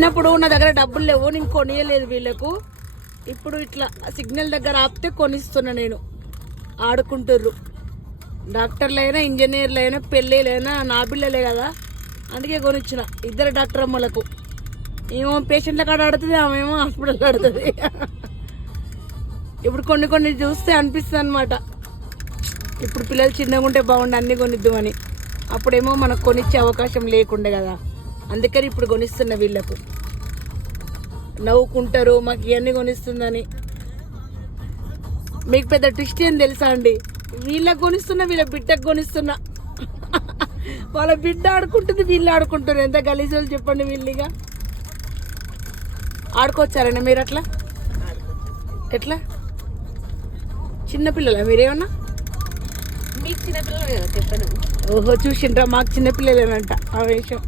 చిన్నప్పుడు నా దగ్గర డబ్బులు లేవు, నేను కొనియలేదు వీళ్ళకు. ఇప్పుడు ఇట్లా సిగ్నల్ దగ్గర ఆపితే కొనిస్తున్నా నేను. ఆడుకుంటుర్రు. డాక్టర్లైనా ఇంజనీర్లైనా పెళ్ళిళ్ళైనా నా పిల్లలే కదా, అందుకే కొనిచ్చిన. ఇద్దరు డాక్టర్ అమ్మలకు. ఏమో పేషెంట్ల కాడ ఆడుతుంది, ఆమెమో హాస్పిటల్ ఆడుతుంది. ఇప్పుడు కొన్ని కొన్ని చూస్తే అనిపిస్తుంది అనమాట, ఇప్పుడు పిల్లలు చిన్నగా ఉంటే బాగుండు అన్ని కొనిద్దామని. అప్పుడేమో మనకు కొనిచ్చే అవకాశం లేకుండే కదా, అందుకని ఇప్పుడు కొనిస్తున్న వీళ్ళకు. నవ్వుకుంటారు మాకు ఇవన్నీ కొనిస్తుందని. మీకు పెద్ద ట్విస్ట్ ఏం తెలుసా అండి, వీళ్ళకి కొనిస్తున్నా, వీళ్ళ బిడ్డకు కొనిస్తున్నా. వాళ్ళ బిడ్డ ఆడుకుంటుంది, వీళ్ళు ఆడుకుంటారు. ఎంత గలీజులు చెప్పండి. వీళ్ళిగా ఆడుకోవచ్చారండి మీరు అట్లా? ఎట్లా చిన్నపిల్లలా మీరేమన్నా? మీకు చిన్నపిల్లలు కదా చెప్పను. ఓహో చూసిండ్రా, మాకు చిన్నపిల్లలేనంట ఆ విషయం.